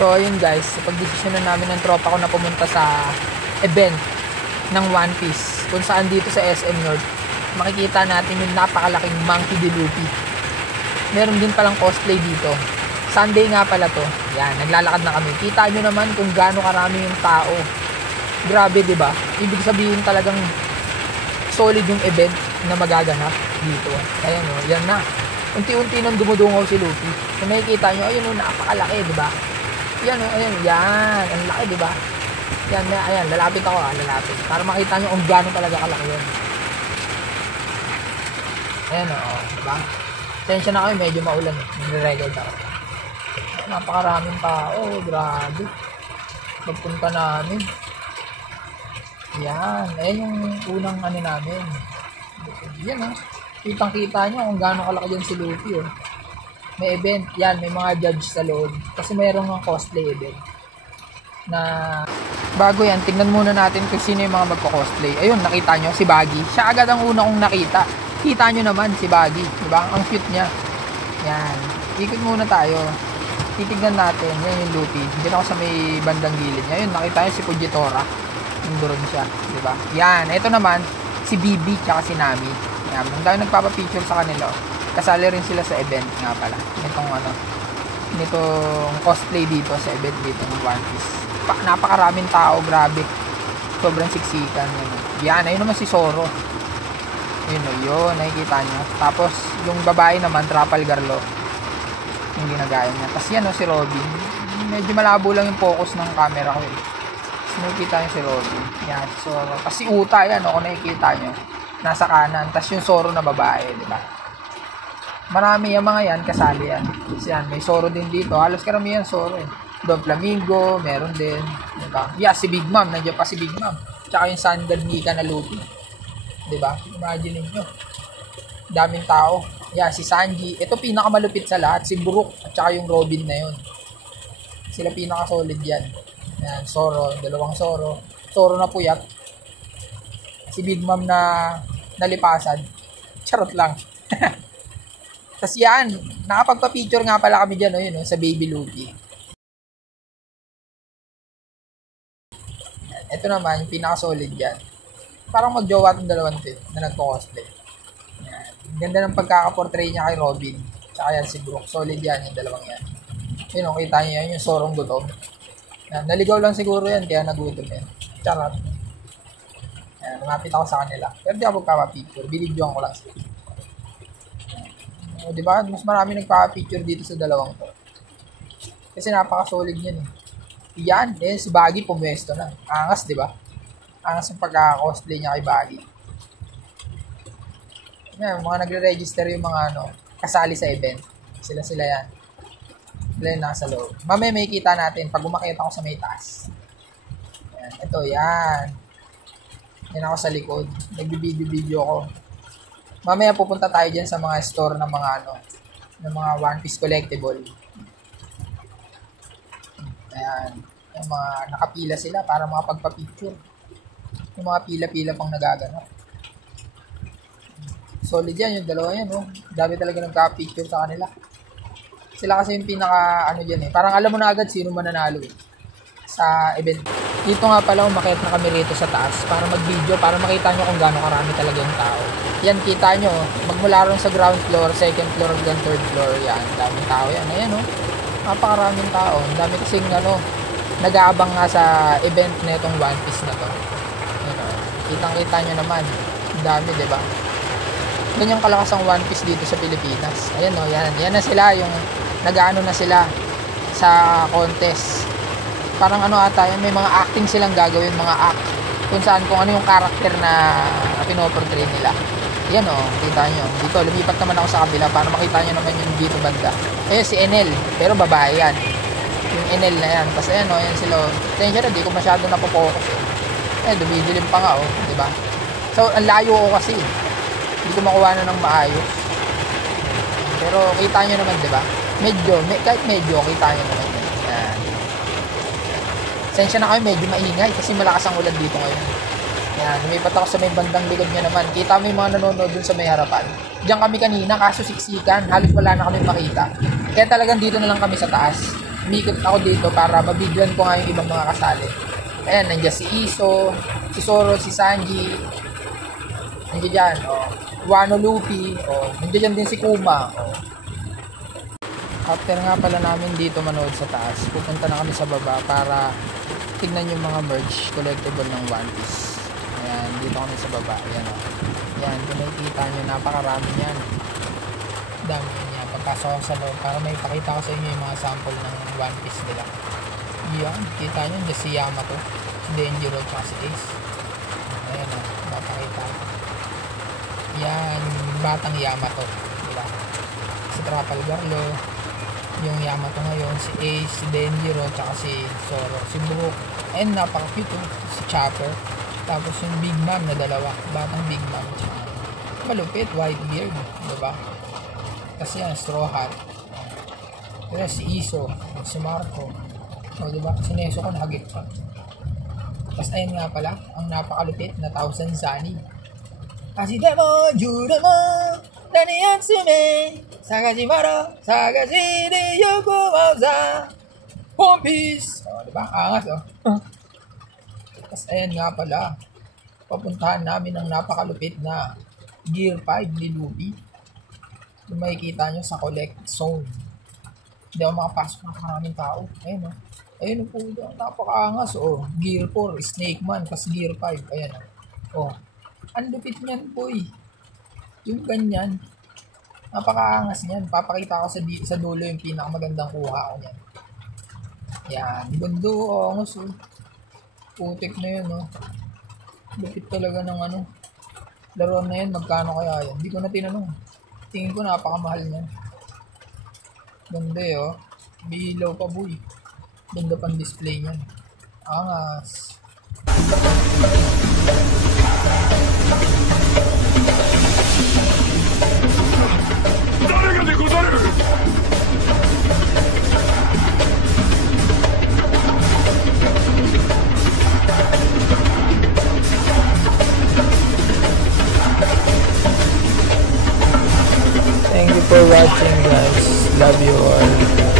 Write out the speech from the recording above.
So ayun guys, pagdesisyonan namin ng tropa ko na pumunta sa event ng One Piece, kung saan dito sa SM North makikita natin yung napakalaking Monkey D. Luffy. Meron din palang cosplay dito. Sunday nga pala to. Yan, naglalakad na kami. Kita nyo naman kung gaano karami yung tao. Grabe, di ba? Ibig sabihin talagang solid yung event na magaganap dito. Ayan o, yan na. Unti-unti nang dumudungaw si Luffy. Kung nakikita nyo, ayun o, napakalaki, di ba? Yan o, ayan, yan. Ang laki, di ba? Yan, ayan, lalapit ako, lalapit. Para makita nyo kung gaano talaga kalaki yun. Ayan o, di ba? Tensya na kayo, medyo maulan eh. Nagre-record ako. Napakaraming tao, grabe. Pagpunta namin. Yan, ayan yung unang ano namin. Yan o. Kitang-kita nyo kung gaano kalaki yan si Luffy oh. May event, yan, may mga judge sa loob. Kasi mayroong ng cosplay event. Na bago yan, tingnan muna natin kung sino yung mga magko-cosplay. Ayun, nakita nyo, si Baggy. Siya agad ang una kong nakita. Kita nyo naman si Baggy, diba? Ang cute niya. Yan, ikot muna tayo. Titignan natin, yan yung Luffy. Diyan ako sa may bandang gilid niya. Ayun, nakita nyo si Fujitora. Nandun siya, diba? Yan, ito naman, si Bibi tsaka si Nami. Yan, ang dami nagpapapicture sa kanila. Kasali rin sila sa event nga pala. Nitong cosplay dito sa event dito ng One Piece. Napakaraming tao, grabe. Sobrang siksikan. Yan, ayun naman si Zoro. Yun o, yun, nakikita nyo. Tapos, yung babae naman, Trafalgar Law. Yung ginagaya niya. Tapos yan o, si Robin. Medyo malabo lang yung focus ng camera ko eh. Tapos nakikita nyo si Robin. Yan, si Zoro. Tapos si Uta, yan o, kung nakikita nyo. Nasa kanan. Tapos yung Zoro na babae, di ba? Marami yung mga yan, kasali yan. Tapos yan, may Zoro din dito. Halos karamihan Zoro eh. Don Flamingo, meron din. Diba? Yeah, si Big Mom. Nandiyan pa si Big Mom. Tsaka yung Sun God Mika na Luffy. Diba? Imagine nyo. Daming tao. Yeah, si Sanji. Ito pinakamalupit sa lahat. Si Brook. At saka yung Robin na yun. Sila pinaka-solid yan. Yan, Zoro. Dalawang Zoro. Zoro na puyat. Si Big Mom na nalipasan. Charot lang. Tapos yan. Nakapagpa-picture nga pala kami dyan. Yun, sa Baby Luffy. Ito naman, yung pinaka-solid dyan. Parang mag-jowa itong dalawang tip na nagpo-cosplay. Yan. Ganda ng pagkaka-portray niya kay Robin. Tsaka yan si Brook. Solid yan, yung dalawang yan. Yun, kita niyo yan, yung Zorong gutom. Yan. Naligaw lang siguro yan, kaya nagutom yan. Charot. Yan, lumapit ako sa kanila. Pero di ako magpapapicture. Binidyoan ko lang sila. O, diba? Mas marami nagpapapicture dito sa dalawang to. Kasi napaka-solid yan eh. Yan, si Baggy pumwesto na. Angas, di ba? Angas yung pagka-cosplay niya kay Baggy. Yan, mga nagre-register yung mga kasali sa event. Sila yan. Sila yung nasa loob. Mamaya may kita natin pag umakyat ako sa may taas. Yan, ito, yan. Yan ako sa likod. Nag-video ko. Mamaya pupunta tayo dyan sa mga store ng mga ng mga One Piece collectible. Ayan, yung mga nakapila sila para makapagpa-picture. Yung mga pila-pila pang nagaganap. Solid yan, yung dalawa yan, oh. Dami talaga nagka-picture sa kanila. Sila kasi yung pinaka, dyan eh. Parang alam mo na agad sino mananalo eh, sa event. Dito nga pala, umakyat na kami rito sa taas para mag-video, para makita nyo kung gaano karami talaga yung tao. Yan, kita nyo, magmula ron sa ground floor, second floor, hanggang third floor, yan. Daming tao yan. Ayan, oh. Napakaraming tao. Ang dami kasing nag-aabang nga sa event na itong One Piece na to. Kitang-kita nyo naman. Ang dami, diba? Ganyang kalakas ang One Piece dito sa Pilipinas. Ayan o, yan. Yan na sila, yung nag-ano na sila sa contest. Parang ata, yan, may mga acting silang gagawin, mga act. Kung saan, kung ano yung character na pinoportray nila. Yan o, kita nyo. Dito, lumipat naman ako sa kabila para makita nyo naman yung dito banda. Ayan, si Enel. Pero babae yan. Yung Enel na yan. Kasi ayan o, yan sila. Tensya na, di ko masyado napopokus eh. Dumidilim pa nga o, diba? So, ang layo ko kasi. Hindi ko makuha na ng maayos. Pero, kita nyo naman, diba? Kahit medyo, kita nyo naman. Yan. Tensya na kayo, medyo maingay kasi malakas ang ulan dito ngayon. Yan, lumipat ako sa may bandang likod niya naman. Kita mo yung mga nanonood dun sa may harapan. Diyan kami kanina, kaso siksikan. Halos wala na kami makita. Kaya talagang dito na lang kami sa taas. umikot ako dito para mabigyan ko nga yung ibang mga kasali. Ayan, nandiyan si Iso, si Zoro, si Sanji, nandiyan dyan, Wano Luffy, nandiyan din si Kuma, After nga pala namin dito manood sa taas, pupunta na kami sa baba para tignan yung mga merch collectible ng One Piece. Ayan, dito kami sa baba. Ayan, Ayan, kung nakikita nyo, napakarami yan. Dami yan. Pagpasok ako sa loob para may pakita ko sa inyo yung mga sample ng One Piece nila. Yan, kita nyo, dyan si Yamato, si Denjiro, at si Ace. Ayan, mapakita. Yan, batang Yamato. Diba? Si Trafalgar Law, yung Yamato ngayon, si Ace, si Denjiro, at si Zoro, si Brook. And napaka-cute, si Chopper. Tapos yung Big Mom na dalawa, batang Big Mom. Malupit, white beard, diba? Kasi yan, Straw Hat. Kaya si Iso, si Marco. Diba? Si Neso ko nakagit pa. Tapos ayun nga pala, ang napakalupit na Thousand Sunny. Ashitemo, Juremo, Naniyatsume, Sagashimaro, Sagashiri Yokomauza, One Piece. Diba? Angas, Tapos ayan nga pala, papuntahan namin ang napakalupit na Gear 5 ni Luffy. Kung makikita nyo sa collect zone. Hindi ako makapasok ng maraming tao. Ayun, Ayun po, napakaangas. Gear 4, Snake Man, tas Gear 5. Ayan, ang lupit niyan, boy. Yung ganyan. Napakaangas niyan. Papakita ko sa dulo yung pinakamagandang kuha ko niyan. Yan, gundo, angas, putik na yun, lupit talaga ng laro na yan. Magkano kaya yan? Hindi ko na tinanong. Tingin ko napakamahal niyan. Ganda bilaw pa, boy. Ganda pang display niyan. Angas. Thank you for watching, guys. Love you all.